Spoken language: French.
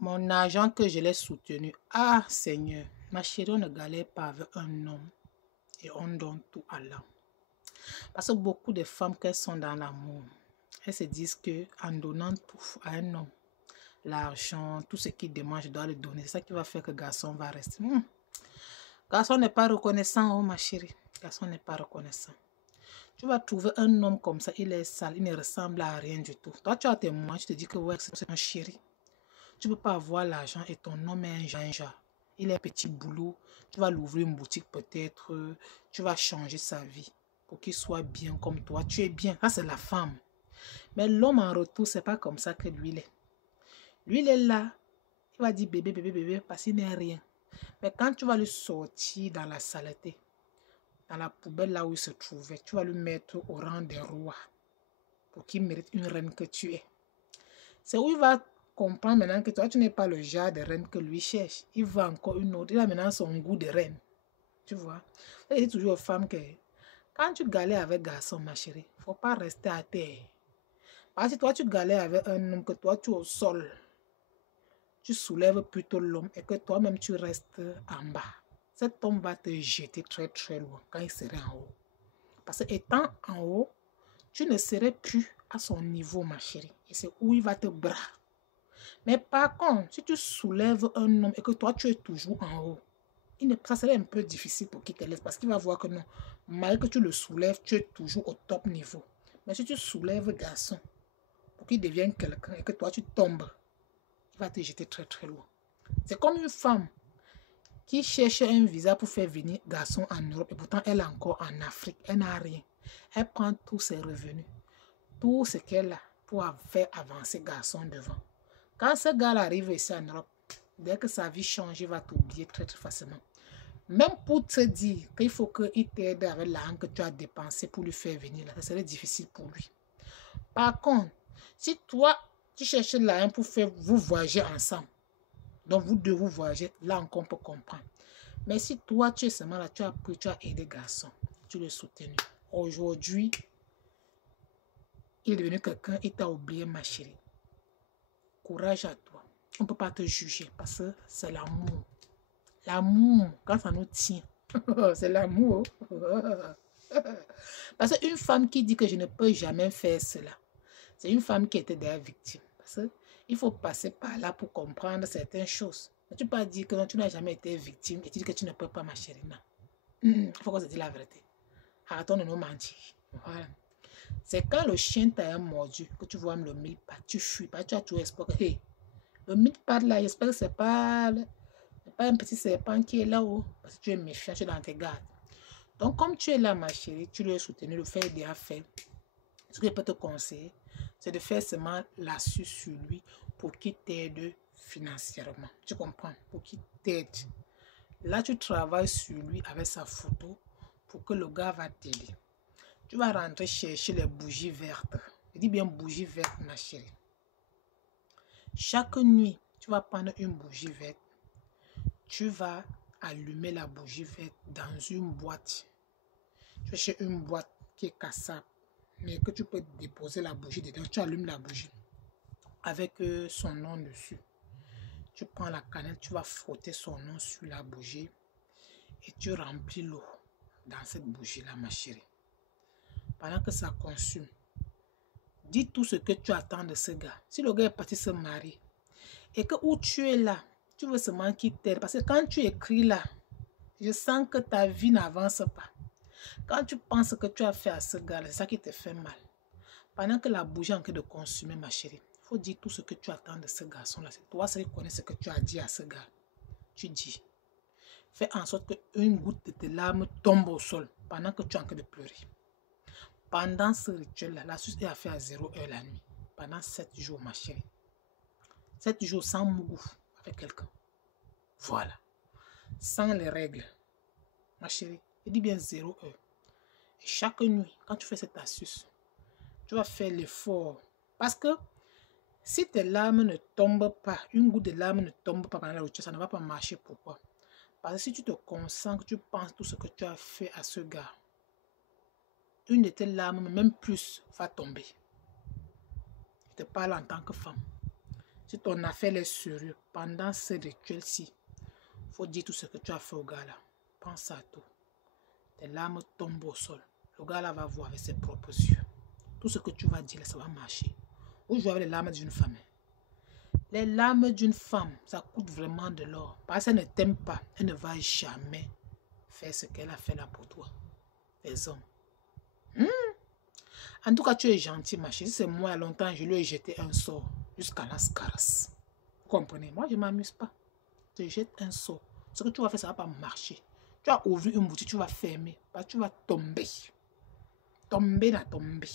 Mon argent que je l'ai soutenu. Ah, Seigneur, ma chérie, on ne galère pas avec un homme et on donne tout à l'homme. Parce que beaucoup de femmes, qu'elles sont dans l'amour, elles se disent qu'en donnant tout à un homme, l'argent, tout ce qu'il demande, je dois le donner. C'est ça qui va faire que le garçon va rester. Garçon n'est pas reconnaissant, oh ma chérie. Garçon n'est pas reconnaissant. Tu vas trouver un homme comme ça, il est sale, il ne ressemble à rien du tout. Toi, tu as tes moyens, tu te dis que ouais, c'est un chéri. Tu ne peux pas avoir l'argent et ton homme est un ginja. Il est un petit boulot. Tu vas l'ouvrir une boutique peut-être. Tu vas changer sa vie pour qu'il soit bien comme toi. Tu es bien. Ça, c'est la femme. Mais l'homme en retour, ce n'est pas comme ça que lui, il est. Lui, il est là. Il va dire bébé, bébé, bébé, parce qu'il n'est rien. Mais quand tu vas le sortir dans la saleté, dans la poubelle là où il se trouvait, tu vas le mettre au rang des rois pour qu'il mérite une reine que tu es. C'est où il va comprendre maintenant que toi, tu n'es pas le genre de reine que lui cherche. Il va encore une autre. Il a maintenant son goût de reine. Tu vois. Je dis toujours aux femmes que quand tu galères avec garçon, ma chérie, il ne faut pas rester à terre. Parce que toi, tu galères avec un homme que toi, tu es au sol. Tu soulèves plutôt l'homme et que toi-même, tu restes en bas. Cet homme va te jeter très, très loin quand il serait en haut. Parce que étant en haut, tu ne serais plus à son niveau, ma chérie. Et c'est où il va te bras. Mais par contre, si tu soulèves un homme et que toi, tu es toujours en haut, ça serait un peu difficile pour qu'il te laisse parce qu'il va voir que non, malgré que tu le soulèves, tu es toujours au top niveau. Mais si tu soulèves garçon pour qu'il devienne quelqu'un et que toi, tu tombes, il va te jeter très très loin. C'est comme une femme qui cherche un visa pour faire venir garçon en Europe et pourtant elle est encore en Afrique. Elle n'a rien. Elle prend tous ses revenus, tout ce qu'elle a pour faire avancer garçon devant. Quand ce gars arrive ici en Europe, dès que sa vie change, il va t'oublier très très facilement. Même pour te dire qu'il faut qu'il t'aide avec l'argent que tu as dépensé pour lui faire venir là, ça serait difficile pour lui. Par contre, si toi, tu cherches l'argent pour faire vous voyager ensemble, donc vous deux vous voyagez, là encore on peut comprendre. Mais si toi, tu es seulement là, tu as pris, tu as aidé garçon, tu l'as soutenu. Aujourd'hui, il est devenu quelqu'un, il t'a oublié ma chérie. Courage à toi. On ne peut pas te juger parce que c'est l'amour. L'amour, quand ça nous tient, c'est l'amour. Parce qu'une femme qui dit que je ne peux jamais faire cela, c'est une femme qui était déjà victime. Parce qu'il faut passer par là pour comprendre certaines choses. Mais tu ne peux pas dire que non, tu n'as jamais été victime et tu dis que tu ne peux pas, ma chérie. Non. Il faut qu'on se dise la vérité. Arrêtons de nous mentir. Voilà. C'est quand le chien t'a mordu que tu vois le mille pattes, tu fuis pas, tu as tout espoir. Hey, le mille pattes là, j'espère que c'est pas un petit serpent qui est là-haut. Parce que tu es méfiant, tu es dans tes gardes. Donc, comme tu es là, ma chérie, tu le soutenu, le fait déjà fait. Ce que je peux te conseiller, c'est de faire seulement l'astuce sur lui pour qu'il t'aide financièrement. Tu comprends? Pour qu'il t'aide. Là, tu travailles sur lui avec sa photo pour que le gars va t'aider. Tu vas rentrer chercher les bougies vertes. Je dis bien bougies vertes, ma chérie. Chaque nuit, tu vas prendre une bougie verte. Tu vas allumer la bougie verte dans une boîte. Tu cherches une boîte qui est cassable, mais que tu peux déposer la bougie dedans. Tu allumes la bougie avec son nom dessus. Tu prends la canette, tu vas frotter son nom sur la bougie et tu remplis l'eau dans cette bougie-là, ma chérie. Pendant que ça consume, dis tout ce que tu attends de ce gars. Si le gars est parti se marier et que où tu es là, tu veux seulement qu'il t'aide. Parce que quand tu écris là, je sens que ta vie n'avance pas. Quand tu penses que tu as fait à ce gars, c'est ça qui te fait mal. Pendant que la bougie est en train de consumer, ma chérie, il faut dire tout ce que tu attends de ce garçon-là. C'est toi qui connais ce que tu as dit à ce gars. Tu dis. Fais en sorte qu'une goutte de tes larmes tombe au sol pendant que tu es en train de pleurer. Pendant ce rituel-là, la suce est à faire à 0 heure la nuit. Pendant 7 jours, ma chérie. 7 jours sans mougou avec quelqu'un. Voilà. Sans les règles. Ma chérie, je dis bien 0 heure. Et chaque nuit, quand tu fais cette astuce, tu vas faire l'effort. Parce que si tes larmes ne tombent pas, une goutte de larmes ne tombe pas pendant la rituel, ça ne va pas marcher. Pourquoi? Parce que si tu te concentres, tu penses tout ce que tu as fait à ce gars, une de tes larmes, même plus, va tomber. Je te parle en tant que femme. Si ton affaire est sérieux, pendant ce rituel-ci, il faut dire tout ce que tu as fait au gars là. Pense à tout. Tes larmes tombent au sol. Le gars là va voir avec ses propres yeux. Tout ce que tu vas dire là, ça va marcher. Ou jouer avec les larmes d'une femme. Les larmes d'une femme, ça coûte vraiment de l'or. Parce qu'elle ne t'aime pas, elle ne va jamais faire ce qu'elle a fait là pour toi. Les hommes. En tout cas, tu es gentil, ma chérie. Si c'est moi, il y a longtemps, je lui ai jeté un sort jusqu'à la carasse. Vous comprenez? Moi, je ne m'amuse pas. Je te jette un sort. Ce que tu vas faire, ça ne va pas marcher. Tu vas ouvrir une boutique, tu vas fermer. Parce que tu vas tomber. Tomber, là, tomber.